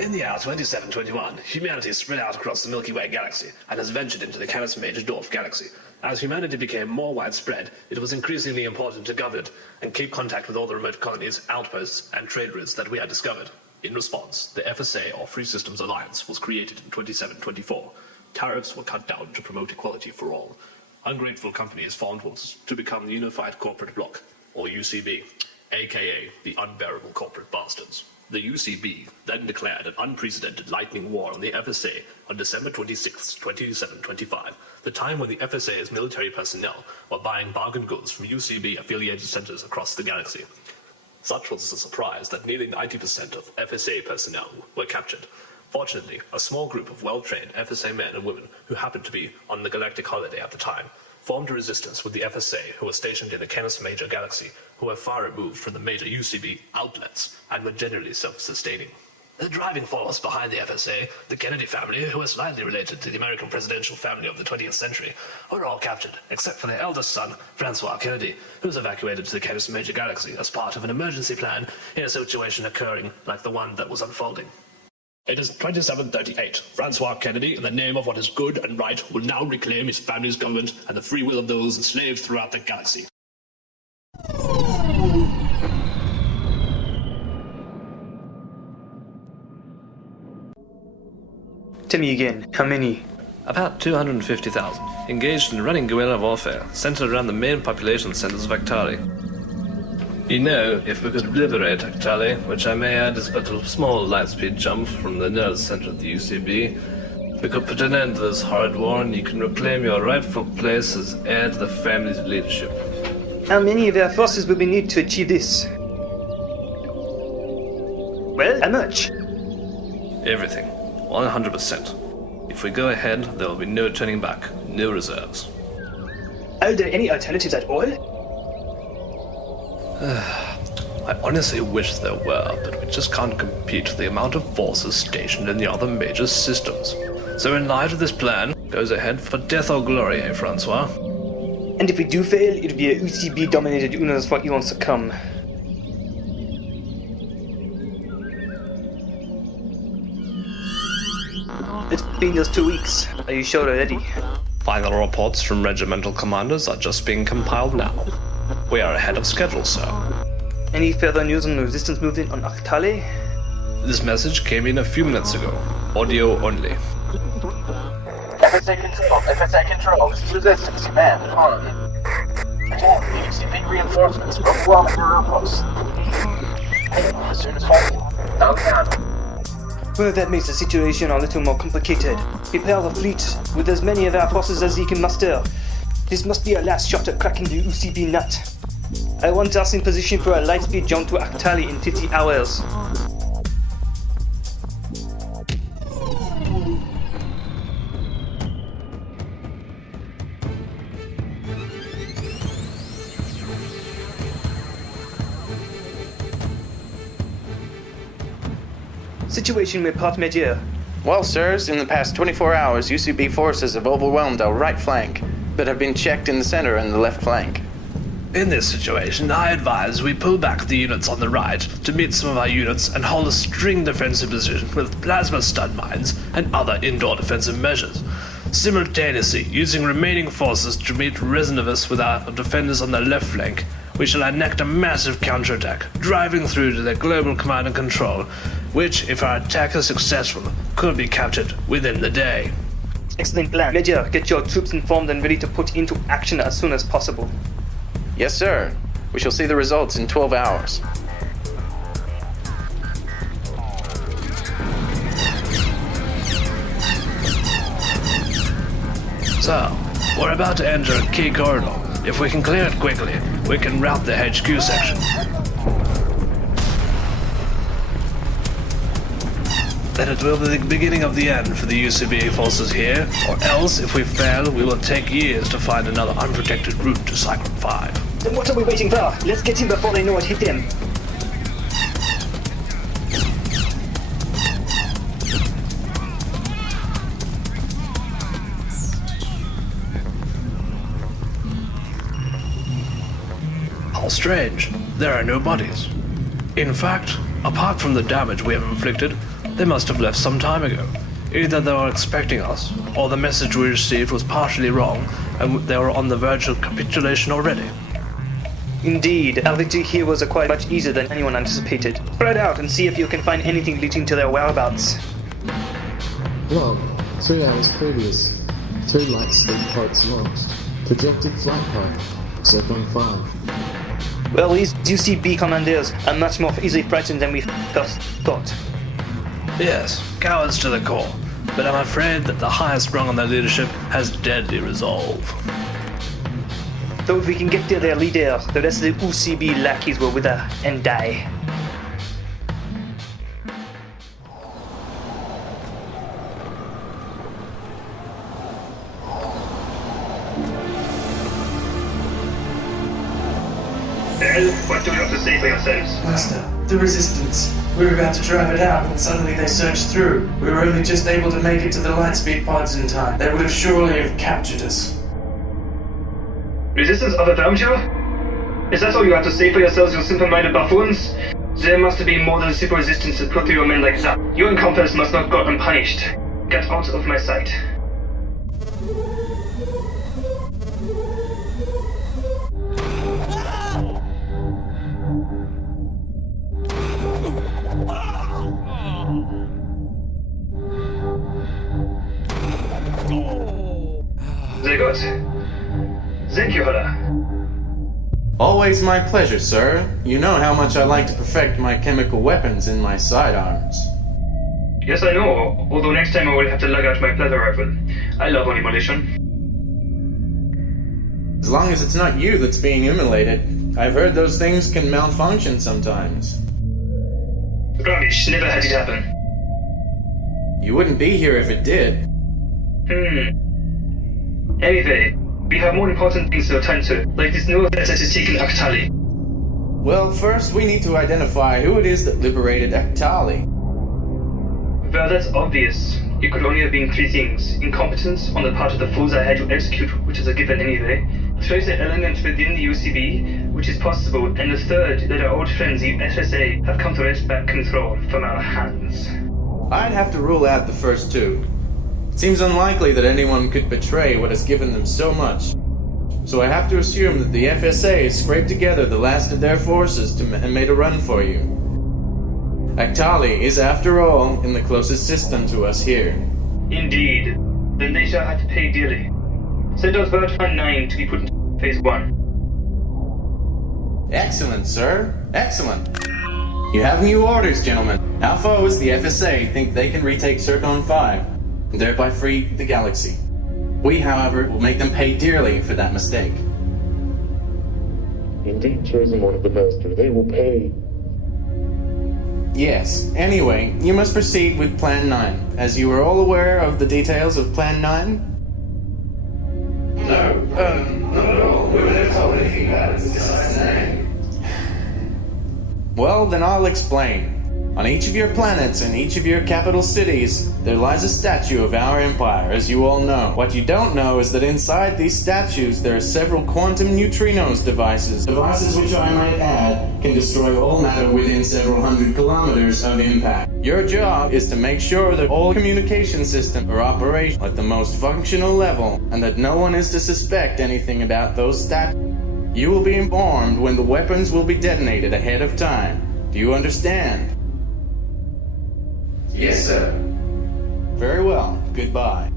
In the year 2721, humanity spread out across the Milky Way galaxy and has ventured into the Canis Major dwarf galaxy. As humanity became more widespread, it was increasingly important to govern it and keep contact with all the remote colonies, outposts, and trade routes that we had discovered. In response, the FSA, or Free Systems Alliance, was created in 2724. Tariffs were cut down to promote equality for all. Ungrateful companies formed to become the Unified Corporate Bloc, or UCB, aka the Unbearable Corporate Bastards. The UCB then declared an unprecedented lightning war on the FSA on December 26, 2725, the time when the FSA's military personnel were buying bargain goods from UCB-affiliated centers across the galaxy. Such was the surprise that nearly 90% of FSA personnel were captured. Fortunately, a small group of well-trained FSA men and women who happened to be on the galactic holiday at the time formed a resistance with the FSA, who were stationed in the Canis Major galaxy, who were far removed from the major UCB outlets and were generally self-sustaining. The driving force behind the FSA, the Kennedy family, who were slightly related to the American presidential family of the 20th century, were all captured, except for their eldest son, Francois Kennedy, who was evacuated to the Canis Major galaxy as part of an emergency plan in a situation occurring like the one that was unfolding. It is 2738. Francois Kennedy, in the name of what is good and right, will now reclaim his family's government and the free will of those enslaved throughout the galaxy. Tell me again, how many? About 250,000, engaged in running guerrilla warfare, centered around the main population centers of Actali. You know, if we could liberate Actali, which I may add is but a small light-speed jump from the nearest center of the UCB, we could put an end to this horrid war and you can reclaim your rightful place as heir to the family's leadership. How many of our forces will we need to achieve this? Well, how much? Everything. 100%. If we go ahead, there will be no turning back, no reserves. Are there any alternatives at all? I honestly wish there were, but we just can't compete with the amount of forces stationed in the other major systems. So in light of this plan, goes ahead for death or glory, eh, Francois? And if we do fail, it'll be a UCB-dominated universe for eons to come. It's been just 2 weeks. Are you sure already? Final reports from regimental commanders are just being compiled now. We are ahead of schedule, sir. Any further news on the resistance movement on Actali? This message came in a few minutes ago. Audio only. FSA control, this is resistance command on. Again, UCB reinforcements overwhelming our outposts. As soon as possible. Downtown. Well, that makes the situation a little more complicated. Prepare the fleet with as many of our forces as he can muster. This must be our last shot at cracking the UCB nut. I want us in position for a lightspeed jump to Actali in 50 hours. Situation report, Major. Well, sirs, in the past 24 hours, UCB forces have overwhelmed our right flank, but have been checked in the center and the left flank. In this situation, I advise we pull back the units on the right to meet some of our units and hold a string defensive position with plasma stun mines and other indoor defensive measures. Simultaneously, using remaining forces to meet Resinivus with our defenders on the left flank, we shall enact a massive counterattack, driving through to their global command and control, which, if our attack is successful, could be captured within the day. Excellent plan. Major, get your troops informed and ready to put into action as soon as possible. Yes, sir. We shall see the results in 12 hours. So, we're about to enter a key corridor. If we can clear it quickly, we can rout the HQ section. Then it will be the beginning of the end for the UCB forces here, or else, if we fail, we will take years to find another unprotected route to Cyclone 5. Then what are we waiting for? Let's get him before they know what hit them. How strange. There are no bodies. In fact, apart from the damage we have inflicted, They must have left some time ago. Either they were expecting us, or the message we received was partially wrong, and they were on the verge of capitulation already. Indeed, our victory here was acquired much easier than anyone anticipated. Spread out and see if you can find anything leading to their whereabouts. Log, 3 hours previous. 3 light sleep pods launched. Projected flight path, Zircon 5. Well, these UCB commanders are much more easily frightened than we first thought. Yes, cowards to the core, but I'm afraid that the highest rung on their leadership has deadly resolve. Though if we can get to their leader, the rest of the UCB lackeys will wither and die. Peril, what do you have to say for yourselves? Master, the resistance. We were about to drive it out, and suddenly they surged through. We were only just able to make it to the lightspeed pods in time. They would have surely have captured us. Resistance overwhelmed you? Is that all you have to say for yourselves, you simple-minded buffoons? There must be more than simple resistance to put through your men like that. Your encounters must not go unpunished. Get out of my sight. Sehr gut. Thank you, Holla. Always my pleasure, sir. You know how much I like to perfect my chemical weapons in my sidearms. Yes, I know. Although next time I will have to lug out my pleather rifle. I love demolition. As long as it's not you that's being immolated. I've heard those things can malfunction sometimes. Rubbish, never had it happen. You wouldn't be here if it did. Anyway, we have more important things to attend to, like this new that is taken Aktali. Well, first we need to identify who it is that liberated Aktali. Well, that's obvious. It could only have been 3 things. Incompetence on the part of the fools I had to execute, which is a given anyway. Tracer element within the UCB, which is possible. And the third, that our old friends, the FSA, have come to wrest back control from our hands. I'd have to rule out the first 2. It seems unlikely that anyone could betray what has given them so much. So I have to assume that the FSA scraped together the last of their forces and made a run for you. Aktali is, after all, in the closest system to us here. Indeed. Then they shall have to pay dearly. Send out Bird Fund 9 to be put into Phase 1. Excellent, sir. Excellent. You have new orders, gentlemen. Our foes, the FSA, think they can retake Zircon 5, and thereby free the galaxy. We, however, will make them pay dearly for that mistake. Indeed chosen one of the master, they will pay. Yes. Anyway, you must proceed with Plan 9. As you are all aware of the details of Plan 9? No, not at all. We were never told anything about it besides the name. Well, then I'll explain. On each of your planets and each of your capital cities, there lies a statue of our empire, as you all know. What you don't know is that inside these statues there are several quantum neutrinos devices. Devices which, I might add, can destroy all matter within several hundred kilometers of impact. Your job is to make sure that all communication systems are operational at the most functional level, and that no one is to suspect anything about those statues. You will be informed when the weapons will be detonated ahead of time. Do you understand? Yes, sir. Very well. Goodbye.